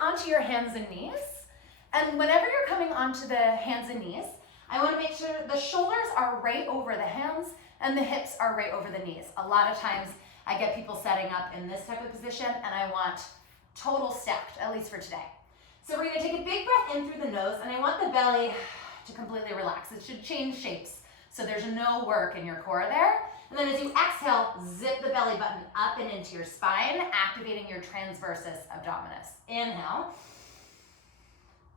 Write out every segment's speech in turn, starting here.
onto your hands and knees. And whenever you're coming onto the hands and knees, I want to make sure the shoulders are right over the hands and the hips are right over the knees. A lot of times I get people setting up in this type of position and I want total stacked, at least for today. So we're gonna take a big breath in through the nose, and I want the belly to completely relax. It should change shapes, so there's no work in your core there. And then as you exhale, zip the belly button up and into your spine, activating your transversus abdominis. Inhale,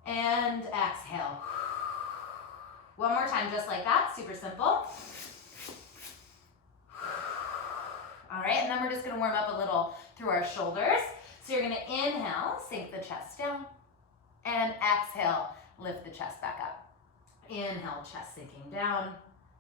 and exhale. One more time, just like that, super simple. All right, and then we're just gonna warm up a little through our shoulders. So you're gonna inhale, sink the chest down, and exhale, lift the chest back up. Inhale, chest sinking down,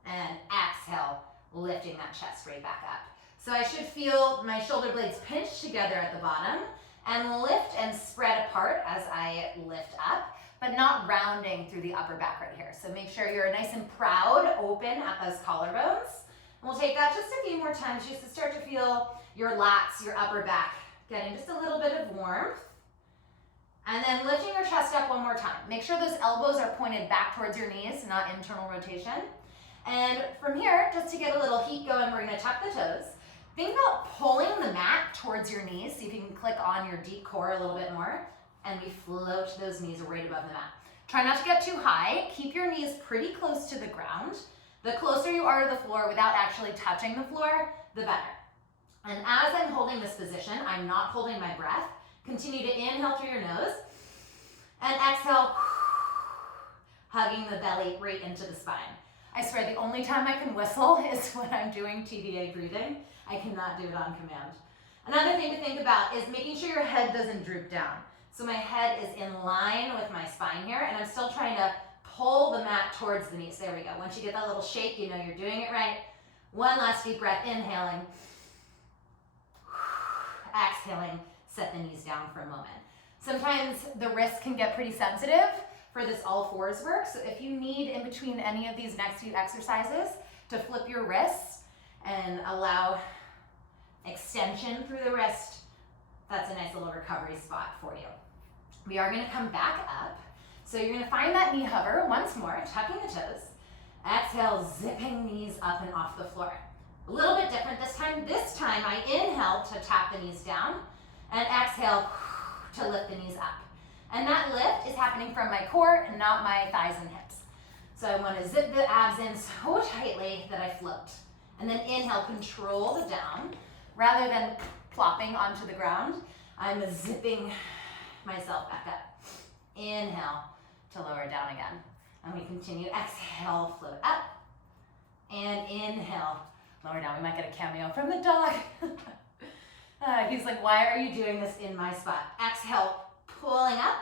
and exhale, lifting that chest right back up. So I should feel my shoulder blades pinch together at the bottom and lift and spread apart as I lift up, but not rounding through the upper back right here. So make sure you're nice and proud, open at those collarbones. And we'll take that just a few more times just to start to feel your lats, your upper back, getting just a little bit of warmth. And then lifting your chest up one more time. Make sure those elbows are pointed back towards your knees, not internal rotation. And from here, just to get a little heat going, we're gonna tuck the toes. Think about pulling the mat towards your knees. See if you can click on your deep core a little bit more. And we float those knees right above the mat. Try not to get too high. Keep your knees pretty close to the ground. The closer you are to the floor without actually touching the floor, the better. And as I'm holding this position, I'm not holding my breath. Continue to inhale through your nose and exhale, hugging the belly right into the spine. I swear the only time I can whistle is when I'm doing TVA breathing. I cannot do it on command. Another thing to think about is making sure your head doesn't droop down. So my head is in line with my spine here, and I'm still trying to pull the mat towards the knees. There we go. Once you get that little shake, you know you're doing it right. One last deep breath, inhaling. Exhaling, set the knees down for a moment. Sometimes the wrists can get pretty sensitive for this all fours work. So if you need in between any of these next few exercises to flip your wrists and allow extension through the wrist, that's a nice little recovery spot for you. We are gonna come back up. So you're gonna find that knee hover once more, tucking the toes. Exhale, zipping knees up and off the floor. A little bit different this time. This time I inhale to tap the knees down and exhale to lift the knees up. And that lift is happening from my core and not my thighs and hips. So I want to zip the abs in so tightly that I float. And then inhale, control the down. Rather than plopping onto the ground, I'm zipping myself back up. Inhale to lower down again. And we continue. Exhale, float up. And inhale, lower down. We might get a cameo from the dog. He's like, why are you doing this in my spot? Exhale, pulling up.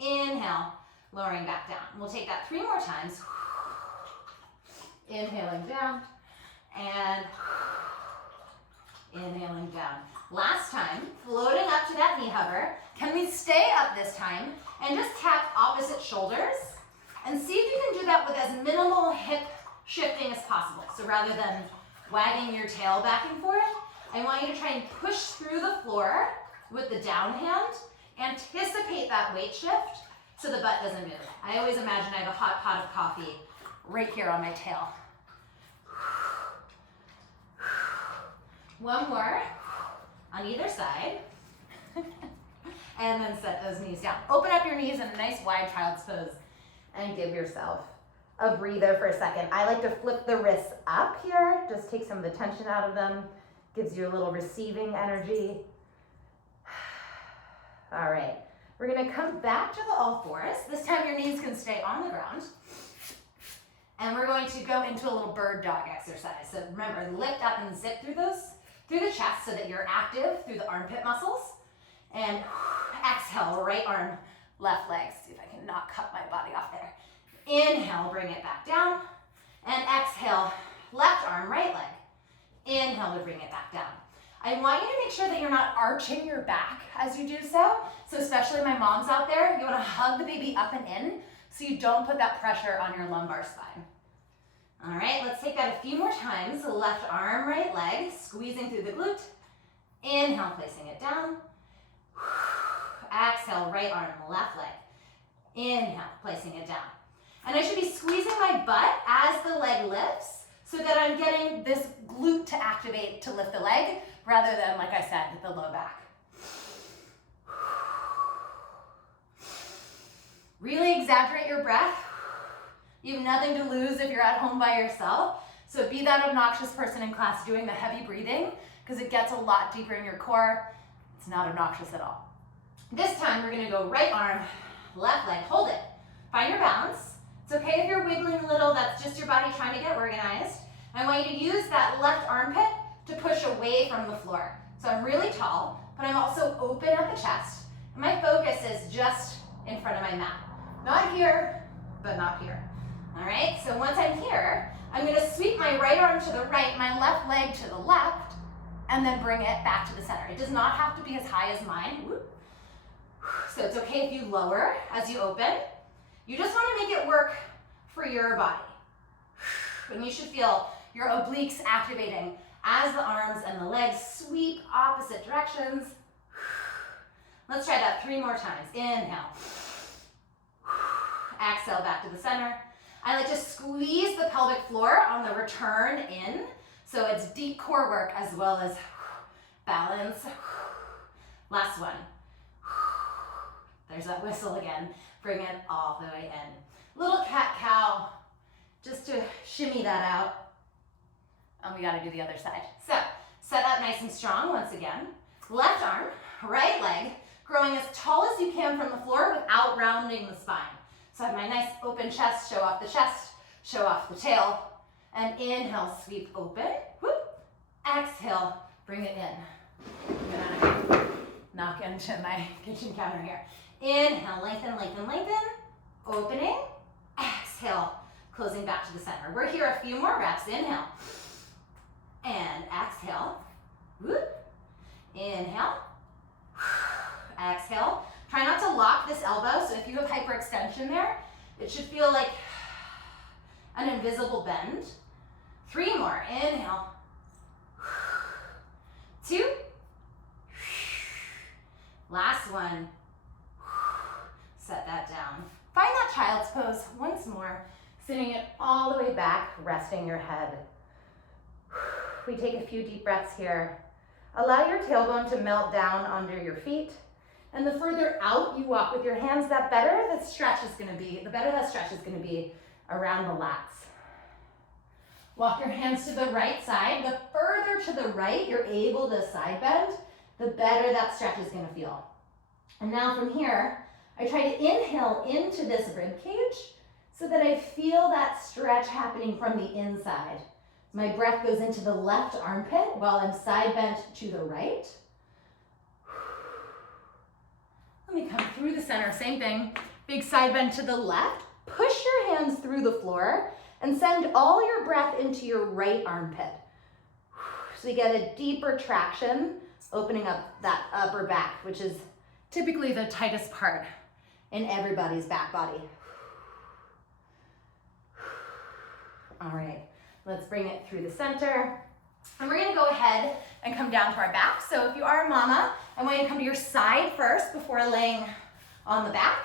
Inhale, lowering back down. We'll take that 3 more times. Inhaling down and inhaling down. Last time, floating up to that knee hover. Can we stay up this time and just tap opposite shoulders and see if you can do that with as minimal hip shifting as possible. So rather than wagging your tail back and forth, I want you to try and push through the floor with the down hand. Anticipate that weight shift so the butt doesn't move. I always imagine I have a hot pot of coffee right here on my tail. One more on either side. And then set those knees down. Open up your knees in a nice wide child's pose and give yourself a breather for a second. I like to flip the wrists up here, just take some of the tension out of them. Gives you a little receiving energy. All right, we're gonna come back to the all fours. This time your knees can stay on the ground. And we're going to go into a little bird dog exercise. So remember, lift up and zip through the chest so that you're active through the armpit muscles. And exhale, right arm, left leg. See if I can not cut my body off there. Inhale, bring it back down. And exhale, left arm, right leg. Inhale to bring it back down. I want you to make sure that you're not arching your back as you do so. So especially my moms out there, you want to hug the baby up and in so you don't put that pressure on your lumbar spine. All right, let's take that a few more times. Left arm, right leg, squeezing through the glute. Inhale, placing it down. Exhale, right right arm, left leg. Inhale, placing it down. And I should be squeezing my butt as the leg lifts so that I'm getting this glute to activate to lift the leg rather than, like I said, the low back. Really exaggerate your breath. You have nothing to lose if you're at home by yourself. So be that obnoxious person in class doing the heavy breathing because it gets a lot deeper in your core. It's not obnoxious at all. This time we're gonna go right arm, left leg, hold it. Find your balance. It's okay if you're wiggling a little, that's just your body trying to get organized. I want you to use that left armpit to push away from the floor. So I'm really tall, but I'm also open at the chest. And my focus is just in front of my mat. Not here, but not here. All right, so once I'm here, I'm gonna sweep my right arm to the right, my left leg to the left, and then bring it back to the center. It does not have to be as high as mine. So it's okay if you lower as you open. You just wanna make it work for your body. And you should feel your obliques activating as the arms and the legs sweep opposite directions. Let's try that 3 more times. Inhale. Exhale back to the center. I like to squeeze the pelvic floor on the return in. So it's deep core work as well as balance. Last one. There's that whistle again. Bring it all the way in. Little cat-cow, just to shimmy that out. And we gotta do the other side. So, set up nice and strong once again. Left arm, right leg, growing as tall as you can from the floor without rounding the spine. So I have my nice open chest, show off the chest, show off the tail. And inhale, sweep open. Whoop. Exhale, bring it in. I'm gonna knock into my kitchen counter here. Inhale, lengthen, lengthen, lengthen. Opening. Exhale, closing back to the center. We're here a few more reps. Inhale. And exhale. Whoop. Inhale. Exhale. Try not to lock this elbow, so if you have hyperextension there, it should feel like an invisible bend. 3 more. Inhale. 2. Last one. Set that down. Find that child's pose once more, sitting it all the way back, resting your head. We take a few deep breaths here. Allow your tailbone to melt down under your feet. And the further out you walk with your hands, the better that stretch is gonna be around the lats. Walk your hands to the right side. The further to the right you're able to side bend, the better that stretch is gonna feel. And now from here, I try to inhale into this rib cage so that I feel that stretch happening from the inside. My breath goes into the left armpit while I'm side bent to the right. Let me come through the center, same thing. Big side bend to the left. Push your hands through the floor and send all your breath into your right armpit. So you get a deeper traction, opening up that upper back, which is typically the tightest part in everybody's back body. All right, let's bring it through the center. And we're gonna go ahead and come down to our back. So if you are a mama, I want you to come to your side first before laying on the back.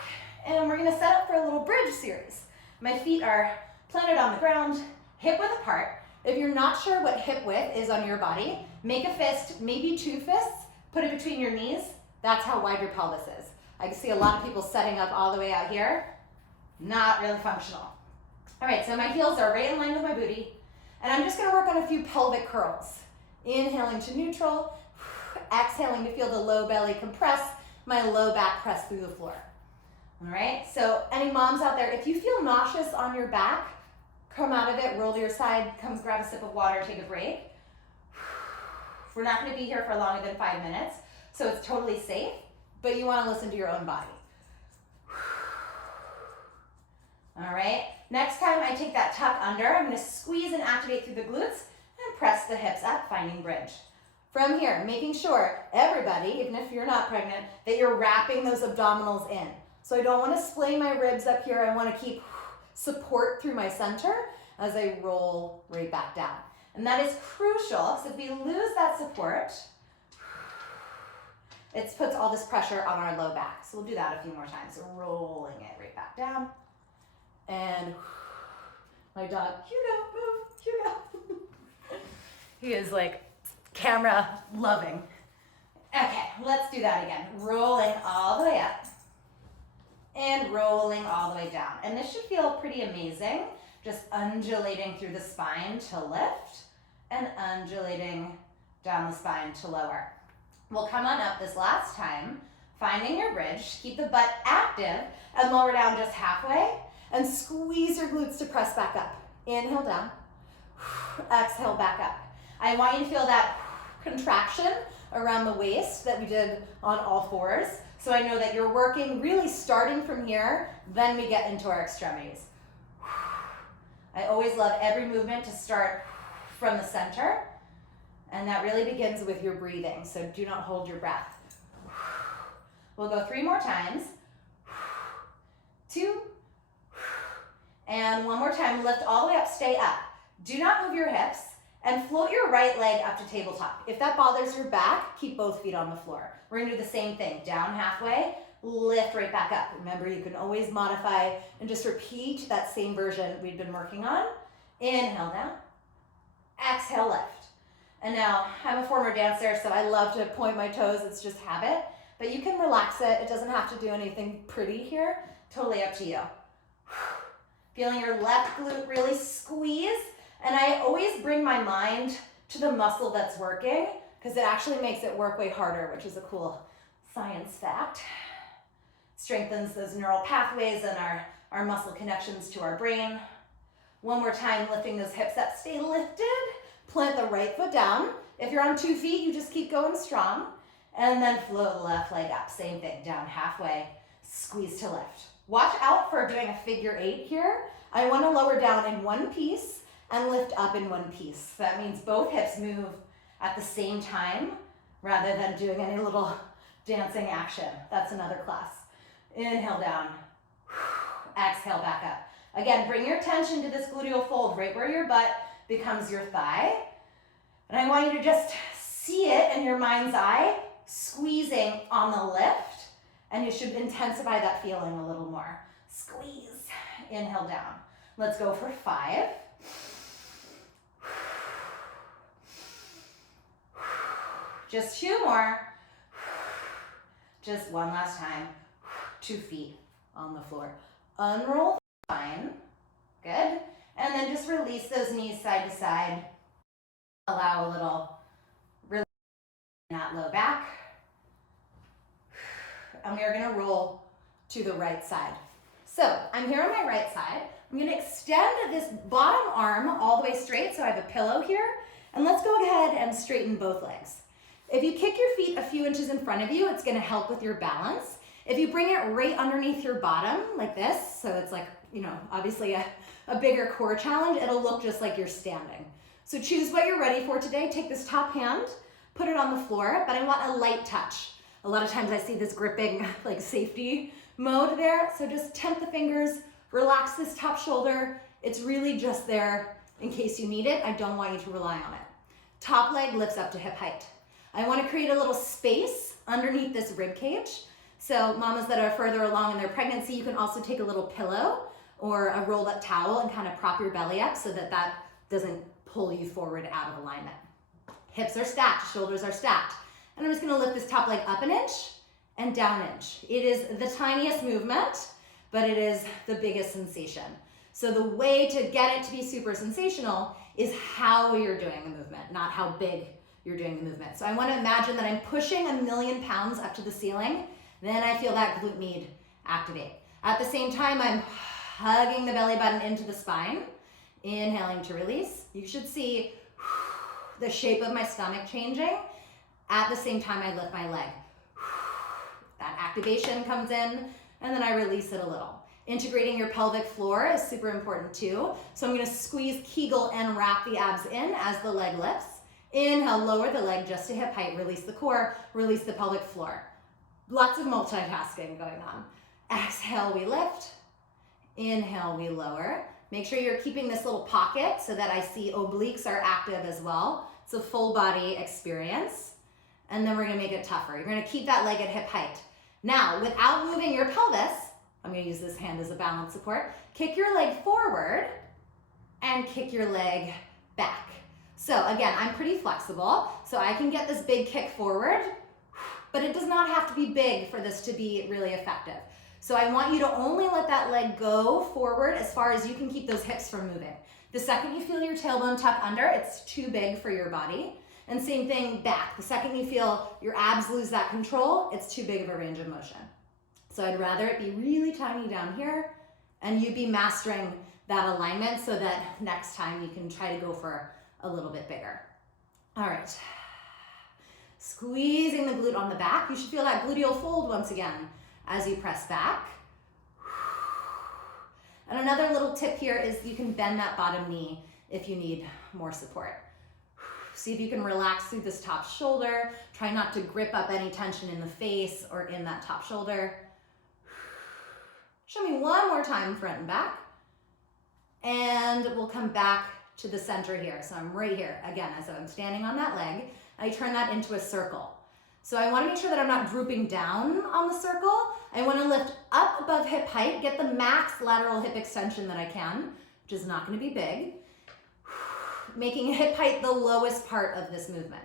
And we're gonna set up for a little bridge series. My feet are planted on the ground, hip width apart. If you're not sure what hip width is on your body, make a fist, maybe 2 fists, put it between your knees. That's how wide your pelvis is. I can see a lot of people setting up all the way out here. Not really functional. All right, so my heels are right in line with my booty. And I'm just gonna work on a few pelvic curls. Inhaling to neutral, exhaling to feel the low belly compress, my low back press through the floor. All right, so any moms out there, if you feel nauseous on your back, come out of it, roll to your side, come grab a sip of water, take a break. We're not gonna be here for longer than 5 minutes, so it's totally safe, but you wanna listen to your own body. All right, next time I take that tuck under, I'm gonna squeeze and activate through the glutes and press the hips up, finding bridge. From here, making sure everybody, even if you're not pregnant, that you're wrapping those abdominals in. So I don't wanna splay my ribs up here, I wanna keep support through my center as I roll right back down. And that is crucial, so if we lose that support, it puts all this pressure on our low back. So we'll do that a few more times. So rolling it right back down. And my dog, Hugo, move, Hugo. He is like camera loving. Okay, let's do that again. Rolling all the way up and rolling all the way down. And this should feel pretty amazing. Just undulating through the spine to lift and undulating down the spine to lower. We'll come on up this last time, finding your bridge. Keep the butt active and lower down just halfway and squeeze your glutes to press back up. Inhale down, exhale back up. I want you to feel that contraction around the waist that we did on all fours. So I know that you're working really starting from here, then we get into our extremities. I always love every movement to start from the center, and that really begins with your breathing, so do not hold your breath. We'll go 3 more times. 2, and one more time. Lift all the way up, stay up. Do not move your hips, and float your right leg up to tabletop. If that bothers your back, keep both feet on the floor. We're gonna do the same thing. Down halfway, lift right back up. Remember, you can always modify and just repeat that same version we've been working on. Inhale down, exhale lift. And now, I'm a former dancer, so I love to point my toes, it's just habit. But you can relax it, it doesn't have to do anything pretty here. Totally up to you. Feeling your left glute really squeeze. And I always bring my mind to the muscle that's working because it actually makes it work way harder, which is a cool science fact. Strengthens those neural pathways and our muscle connections to our brain. One more time, lifting those hips up, stay lifted. Plant the right foot down. If you're on 2 feet, you just keep going strong. And then float the left leg up, same thing, down halfway, squeeze to lift. Watch out for doing a figure 8 here. I wanna lower down in one piece and lift up in one piece. That means both hips move at the same time rather than doing any little dancing action. That's another class. Inhale down, exhale back up. Again, bring your attention to this gluteal fold right where your butt becomes your thigh. And I want you to just see it in your mind's eye, squeezing on the lift, and you should intensify that feeling a little more. Squeeze, inhale down. Let's go for 5. Just 2 more. Just one last time. 2 feet on the floor. Unroll the spine. Good. And then just release those knees side to side. Allow a little release in that low back. And we are going to roll to the right side. So I'm here on my right side. I'm going to extend this bottom arm all the way straight, so I have a pillow here. And let's go ahead and straighten both legs. If you kick your feet a few inches in front of you, it's going to help with your balance. If you bring it right underneath your bottom like this, so it's like, you know, obviously a bigger core challenge, it'll look just like you're standing. So choose what you're ready for today. Take this top hand, put it on the floor, but I want a light touch. A lot of times I see this gripping like safety mode there. So just temp the fingers, relax this top shoulder. It's really just there in case you need it. I don't want you to rely on it. Top leg lifts up to hip height. I want to create a little space underneath this rib cage. So mamas that are further along in their pregnancy, you can also take a little pillow or a rolled up towel and kind of prop your belly up so that that doesn't pull you forward out of alignment. Hips are stacked, shoulders are stacked. And I'm just gonna lift this top leg up an inch and down an inch. It is the tiniest movement, but it is the biggest sensation. So the way to get it to be super sensational is how you're doing the movement, not how big you're doing the movement. So I wanna imagine that I'm pushing 1,000,000 pounds up to the ceiling, then I feel that glute med activate. At the same time, I'm hugging the belly button into the spine, inhaling to release. You should see the shape of my stomach changing. At the same time, I lift my leg. That activation comes in, and then I release it a little. Integrating your pelvic floor is super important too. So I'm gonna squeeze, Kegel, and wrap the abs in as the leg lifts. Inhale, lower the leg just to hip height. Release the core, release the pelvic floor. Lots of multitasking going on. Exhale, we lift. Inhale, we lower. Make sure you're keeping this little pocket so that I see obliques are active as well. It's a full body experience. and then we're gonna make it tougher. You're gonna keep that leg at hip height. Now, without moving your pelvis, I'm gonna use this hand as a balance support, kick your leg forward and kick your leg back. So again, I'm pretty flexible, so I can get this big kick forward, but it does not have to be big for this to be really effective. So I want you to only let that leg go forward as far as you can keep those hips from moving. The second you feel your tailbone tuck under, it's too big for your body. And same thing back. The second you feel your abs lose that control, it's too big of a range of motion. So I'd rather it be really tiny down here and you be mastering that alignment so that next time you can try to go for a little bit bigger. All right. Squeezing the glute on the back. You should feel that gluteal fold once again as you press back. And another little tip here is you can bend that bottom knee if you need more support. See if you can relax through this top shoulder. Try not to grip up any tension in the face or in that top shoulder. Show me one more time, front and back. And we'll come back to the center here. So I'm right here. Again, as I'm standing on that leg, I turn that into a circle. So I want to make sure that I'm not drooping down on the circle. I want to lift up above hip height, get the max lateral hip extension that I can, which is not going to be big. Making hip height the lowest part of this movement.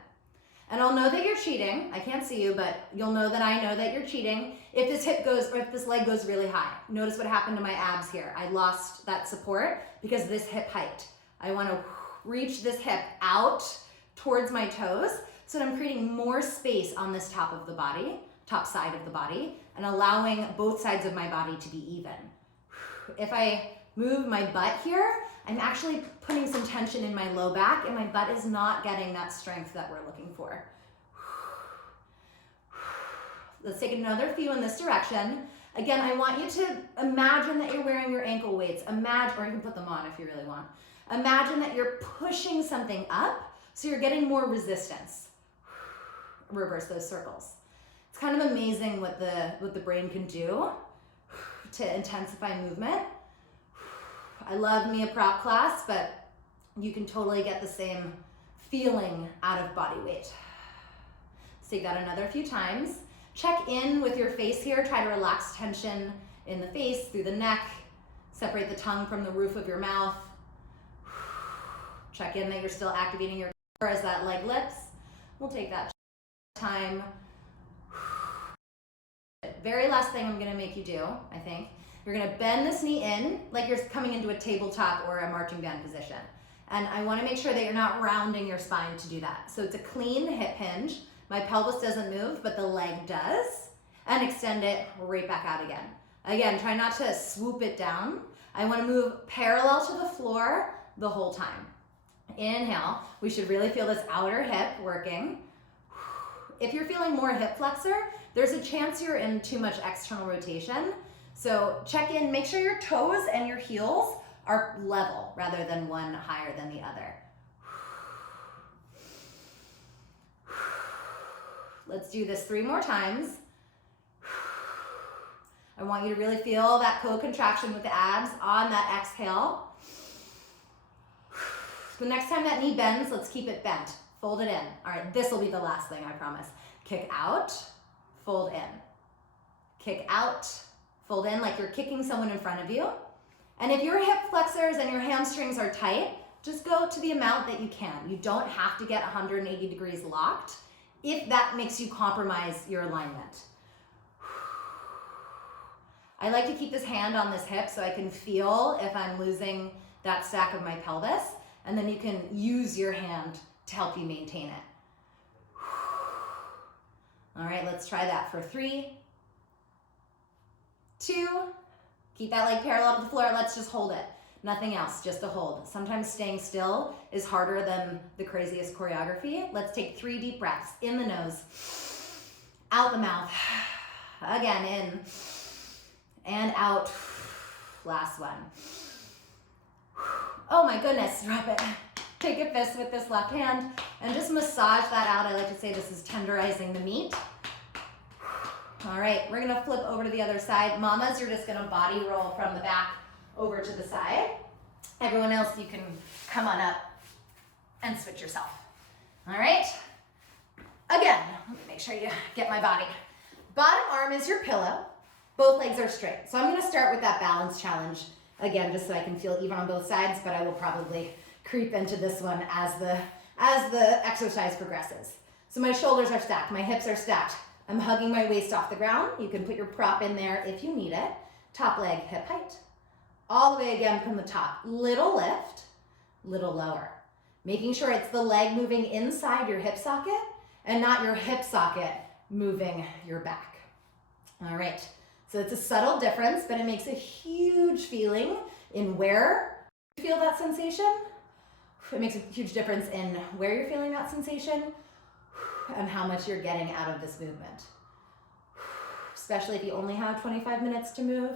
And I'll know that you're cheating. I can't see you, but you'll know that I know that you're cheating if this hip goes, or if this leg goes really high. Notice what happened to my abs here. I lost that support because this hip height. I want to reach this hip out towards my toes so that I'm creating more space on this top of the body, top side of the body, and allowing both sides of my body to be even. If I move my butt here, I'm actually putting some tension in my low back and my butt is not getting that strength that we're looking for. Let's take another few in this direction. Again, I want you to imagine that you're wearing your ankle weights. Imagine, or you can put them on if you really want. Imagine that you're pushing something up so you're getting more resistance. Reverse those circles. It's kind of amazing what the brain can do to intensify movement. I love me a prop class, but you can totally get the same feeling out of body weight. Let's take that another few times. Check in with your face here. Try to relax tension in the face, through the neck. Separate the tongue from the roof of your mouth. Check in that you're still activating your core as that leg lifts. We'll take that time. Very last thing I'm gonna make you do, I think. You're gonna bend this knee in like you're coming into a tabletop or a marching band position. And I wanna make sure that you're not rounding your spine to do that. So it's a clean hip hinge. My pelvis doesn't move, but the leg does. And extend it right back out again. Again, try not to swoop it down. I wanna move parallel to the floor the whole time. Inhale, we should really feel this outer hip working. If you're feeling more hip flexor, there's a chance you're in too much external rotation. So check in, make sure your toes and your heels are level rather than one higher than the other. Let's do this 3 more times. I want you to really feel that co-contraction with the abs on that exhale. The next time that knee bends, let's keep it bent. Fold it in. All right, this will be the last thing, I promise. Kick out, fold in. Kick out, fold in like you're kicking someone in front of you. And if your hip flexors and your hamstrings are tight, just go to the amount that you can. You don't have to get 180 degrees locked if that makes you compromise your alignment. I like to keep this hand on this hip so I can feel if I'm losing that stack of my pelvis, and then you can use your hand to help you maintain it. All right, let's try that for 3, 2, keep that leg parallel to the floor. Let's just hold it. Nothing else, just a hold. Sometimes staying still is harder than the craziest choreography. Let's take 3 deep breaths. In the nose, out the mouth. Again, in and out. Last one. Oh my goodness, drop it. Take a fist with this left hand and just massage that out. I like to say this is tenderizing the meat. All right, we're gonna flip over to the other side. Mamas, you're just gonna body roll from the back over to the side. Everyone else, you can come on up and switch yourself. All right, Again, let me make sure you get my body. Bottom arm is your pillow. Both legs are straight. So I'm gonna start with that balance challenge again, just so I can feel even on both sides, but I will probably creep into this one as the exercise progresses. So my shoulders are stacked, my hips are stacked. I'm hugging my waist off the ground. You can put your prop in there if you need it. Top leg, hip height. All the way again from the top. Little lift, little lower. Making sure it's the leg moving inside your hip socket and not your hip socket moving your back. All right, so it's a subtle difference, but it makes a huge feeling in where you feel that sensation. It makes a huge difference in where you're feeling that sensation and how much you're getting out of this movement. Especially if you only have 25 minutes to move,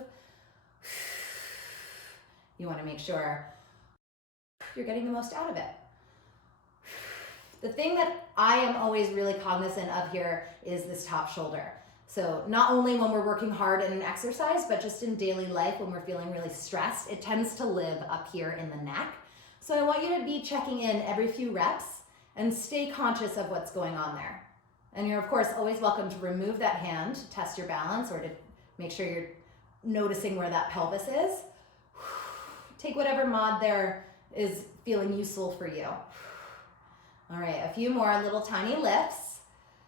you want to make sure you're getting the most out of it. The thing that I am always really cognizant of here is this top shoulder. So not only when we're working hard in an exercise, but just in daily life when we're feeling really stressed, it tends to live up here in the neck. So I want you to be checking in every few reps and stay conscious of what's going on there. And you're of course always welcome to remove that hand to test your balance or to make sure you're noticing where that pelvis is. Take whatever mod there is feeling useful for you. All right, a few more little tiny lifts.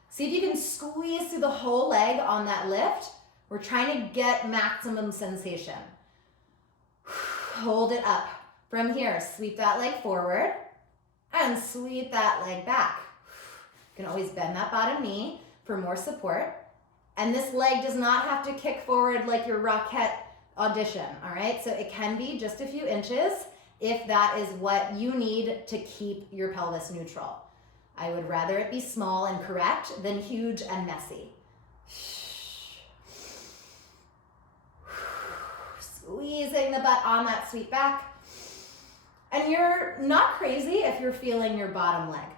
See if you can squeeze through the whole leg on that lift. We're trying to get maximum sensation. Hold it up. From here, sweep that leg forward and sweep that leg back. You can always bend that bottom knee for more support. And this leg does not have to kick forward like your Rockette audition, all right? So it can be just a few inches if that is what you need to keep your pelvis neutral. I would rather it be small and correct than huge and messy. Squeezing the butt on that sweep back. And you're not crazy if you're feeling your bottom leg.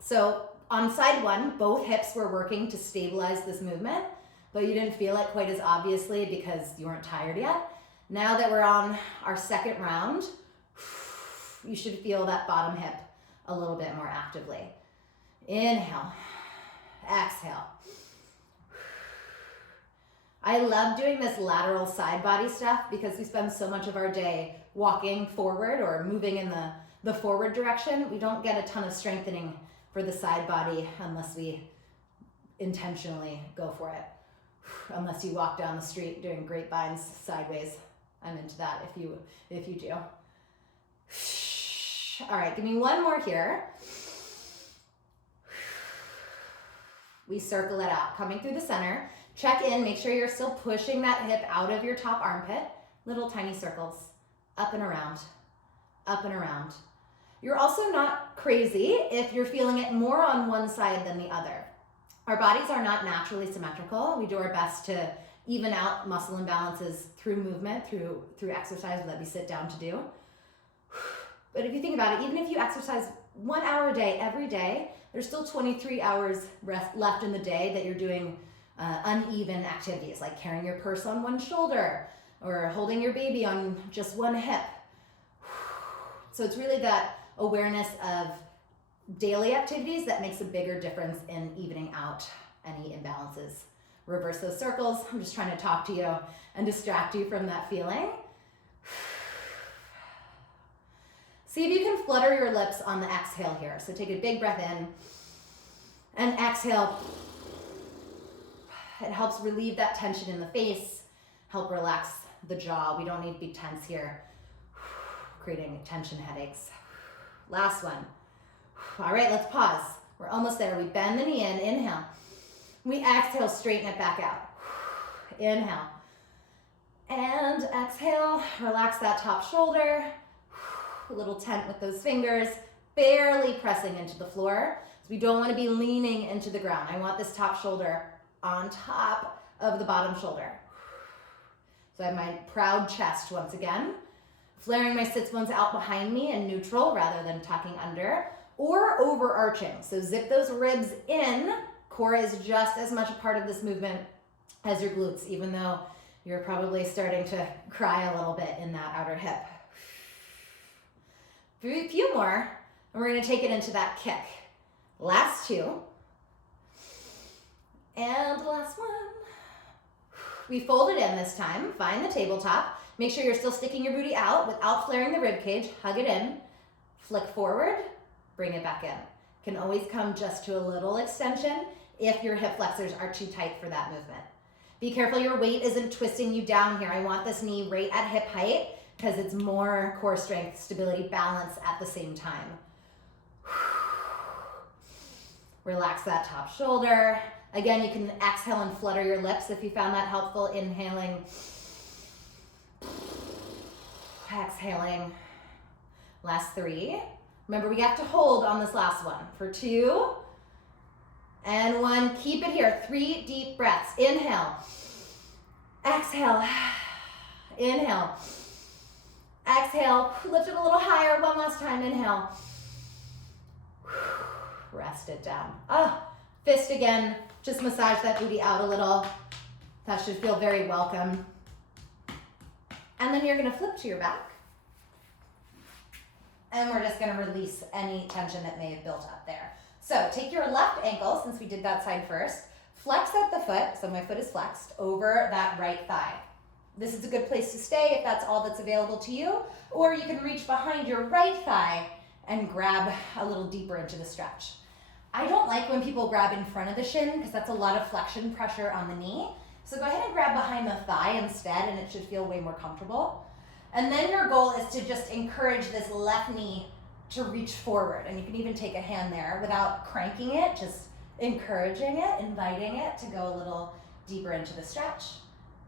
So on side one, both hips were working to stabilize this movement, but you didn't feel it quite as obviously because you weren't tired yet. Now that we're on our second round, you should feel that bottom hip a little bit more actively. Inhale, exhale. I love doing this lateral side body stuff because we spend so much of our day walking forward or moving in the forward direction. We don't get a ton of strengthening for the side body unless we intentionally go for it. Unless you walk down the street doing grapevines sideways. I'm into that if you do. All right, give me one more here. We circle it out, coming through the center. Check in, make sure you're still pushing that hip out of your top armpit. Little tiny circles, up and around, up and around. You're also not crazy if you're feeling it more on one side than the other. Our bodies are not naturally symmetrical. We do our best to even out muscle imbalances through movement, through exercise that we sit down to do. But if you think about it, even if you exercise 1 hour a day, every day, there's still 23 hours left in the day that you're doing uneven activities, like carrying your purse on one shoulder or holding your baby on just one hip. So it's really that awareness of daily activities that makes a bigger difference in evening out any imbalances. Reverse those circles. I'm just trying to talk to you and distract you from that feeling. See if you can flutter your lips on the exhale here. So take a big breath in and exhale. It helps relieve that tension in the face, help relax the jaw. We don't need to be tense here, creating tension headaches. Last one. All right, let's pause. We're almost there. We bend the knee in, inhale. We exhale, straighten it back out. Inhale. And exhale, relax that top shoulder. A little tent with those fingers, barely pressing into the floor. So we don't want to be leaning into the ground. I want this top shoulder on top of the bottom shoulder. So I have my proud chest once again. Flaring my sits bones out behind me in neutral rather than tucking under or overarching. So zip those ribs in. Core is just as much a part of this movement as your glutes, even though you're probably starting to cry a little bit in that outer hip. A few more, and we're gonna take it into that kick. Last two. And the last one. We fold it in this time. Find the tabletop. Make sure you're still sticking your booty out without flaring the rib cage. Hug it in. Flick forward. Bring it back in. Can always come just to a little extension if your hip flexors are too tight for that movement. Be careful your weight isn't twisting you down here. I want this knee right at hip height because it's more core strength, stability, balance at the same time. Relax that top shoulder. Again, you can exhale and flutter your lips if you found that helpful. Inhaling. Exhaling. Last 3. Remember, we have to hold on this last one for 2 and 1. Keep it here. 3 deep breaths. Inhale. Exhale. Inhale. Exhale. Lift it a little higher. One last time. Inhale. Rest it down. Fist again. Just massage that booty out a little. That should feel very welcome. And then you're going to flip to your back. And we're just going to release any tension that may have built up there. So take your left ankle, since we did that side first, flex at the foot, so my foot is flexed, over that right thigh. This is a good place to stay if that's all that's available to you, or you can reach behind your right thigh and grab a little deeper into the stretch. I don't like when people grab in front of the shin because that's a lot of flexion pressure on the knee. So go ahead and grab behind the thigh instead, and it should feel way more comfortable. And then your goal is to just encourage this left knee to reach forward. And you can even take a hand there without cranking it, just encouraging it, inviting it to go a little deeper into the stretch.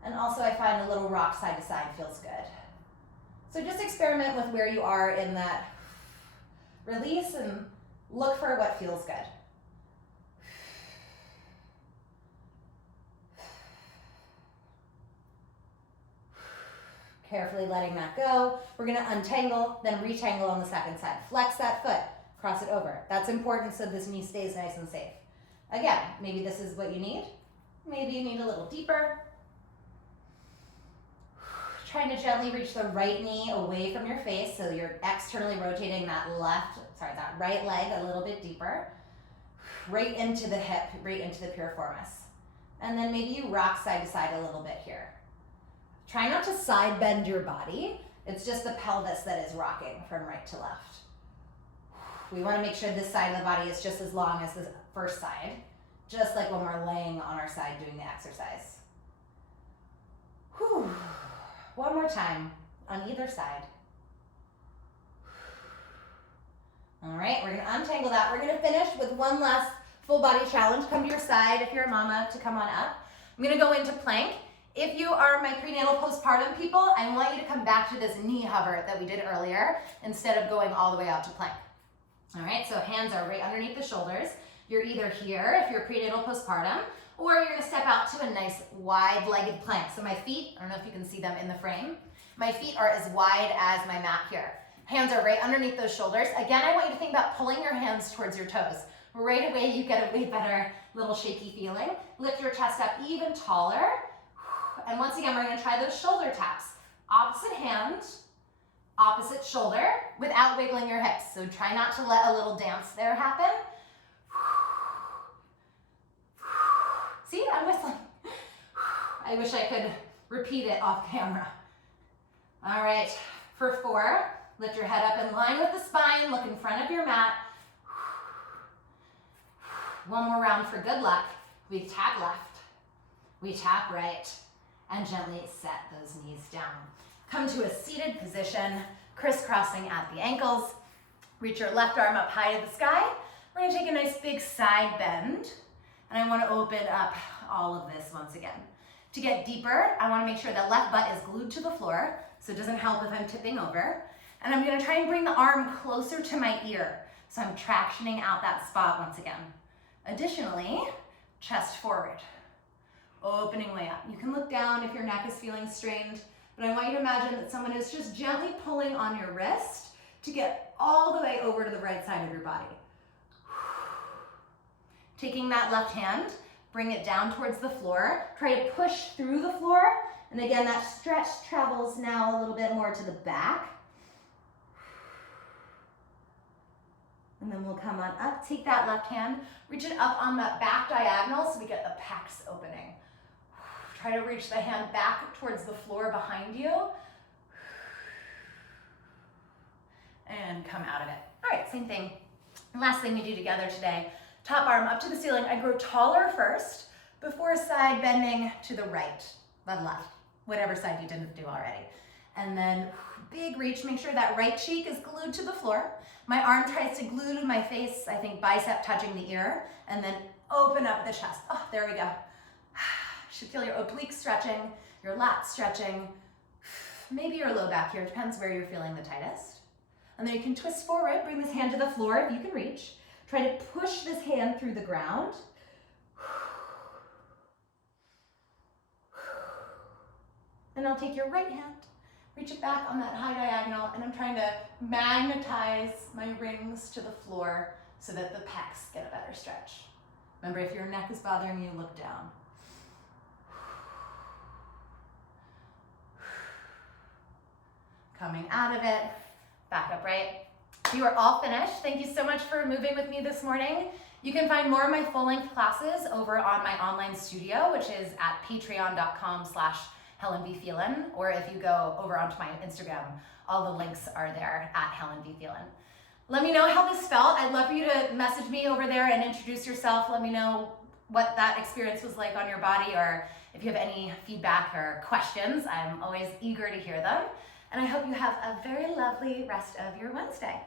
And also I find a little rock side to side feels good. So just experiment with where you are in that release and look for what feels good. Carefully letting that go. We're gonna untangle, then retangle on the second side. Flex that foot, cross it over. That's important so this knee stays nice and safe. Again, maybe this is what you need. Maybe you need a little deeper. Trying to gently reach the right knee away from your face so you're externally rotating that right leg a little bit deeper. Right into the hip, right into the piriformis. And then maybe you rock side to side a little bit here. Try not to side bend your body. It's just the pelvis that is rocking from right to left. We want to make sure this side of the body is just as long as the first side, just like when we're laying on our side doing the exercise. Whew. One more time on either side. All right, we're gonna untangle that. We're gonna finish with one last full body challenge. Come to your side if you're a mama to come on up. I'm gonna go into plank. If you are my prenatal postpartum people, I want you to come back to this knee hover that we did earlier instead of going all the way out to plank. All right, so hands are right underneath the shoulders. You're either here if you're prenatal postpartum, or you're gonna step out to a nice wide-legged plank. So my feet, I don't know if you can see them in the frame, my feet are as wide as my mat here. Hands are right underneath those shoulders. Again, I want you to think about pulling your hands towards your toes. Right away, you get a way better little shaky feeling. Lift your chest up even taller. And once again, we're gonna try those shoulder taps. Opposite hand, opposite shoulder, without wiggling your hips. So try not to let a little dance there happen. See, I'm whistling. I wish I could repeat it off camera. All right, for 4, lift your head up in line with the spine, look in front of your mat. One more round for good luck. We tap left, we tap right, and gently set those knees down. Come to a seated position, crisscrossing at the ankles. Reach your left arm up high to the sky. We're gonna take a nice big side bend, and I wanna open up all of this once again. To get deeper, I wanna make sure the left butt is glued to the floor, so it doesn't help if I'm tipping over. And I'm gonna try and bring the arm closer to my ear, so I'm tractioning out that spot once again. Additionally, chest forward, opening way up. You can look down if your neck is feeling strained, but I want you to imagine that someone is just gently pulling on your wrist to get all the way over to the right side of your body. Taking that left hand, bring it down towards the floor. Try to push through the floor. And again, that stretch travels now a little bit more to the back. And then we'll come on up, take that left hand, reach it up on that back diagonal so we get the pecs opening. Try to reach the hand back towards the floor behind you. And come out of it. All right, same thing. Last thing we do together today, top arm up to the ceiling. I grow taller first before side bending to the right, the left, whatever side you didn't do already. And then big reach, make sure that right cheek is glued to the floor. My arm tries to glue to my face, I think bicep touching the ear, and then open up the chest. Oh, there we go. Should feel your obliques stretching, your lats stretching, maybe your low back here, depends where you're feeling the tightest. And then you can twist forward, bring this hand to the floor if you can reach. Try to push this hand through the ground. And I'll take your right hand, reach it back on that high diagonal, and I'm trying to magnetize my rings to the floor so that the pecs get a better stretch. Remember, if your neck is bothering you, look down. Coming out of it, back upright. You are all finished. Thank you so much for moving with me this morning. You can find more of my full-length classes over on my online studio, which is at patreon.com/Helen Phelan, or if you go over onto my Instagram, all the links are there at Helen Phelan. Let me know how this felt. I'd love for you to message me over there and introduce yourself. Let me know what that experience was like on your body, or if you have any feedback or questions, I'm always eager to hear them. And I hope you have a very lovely rest of your Wednesday.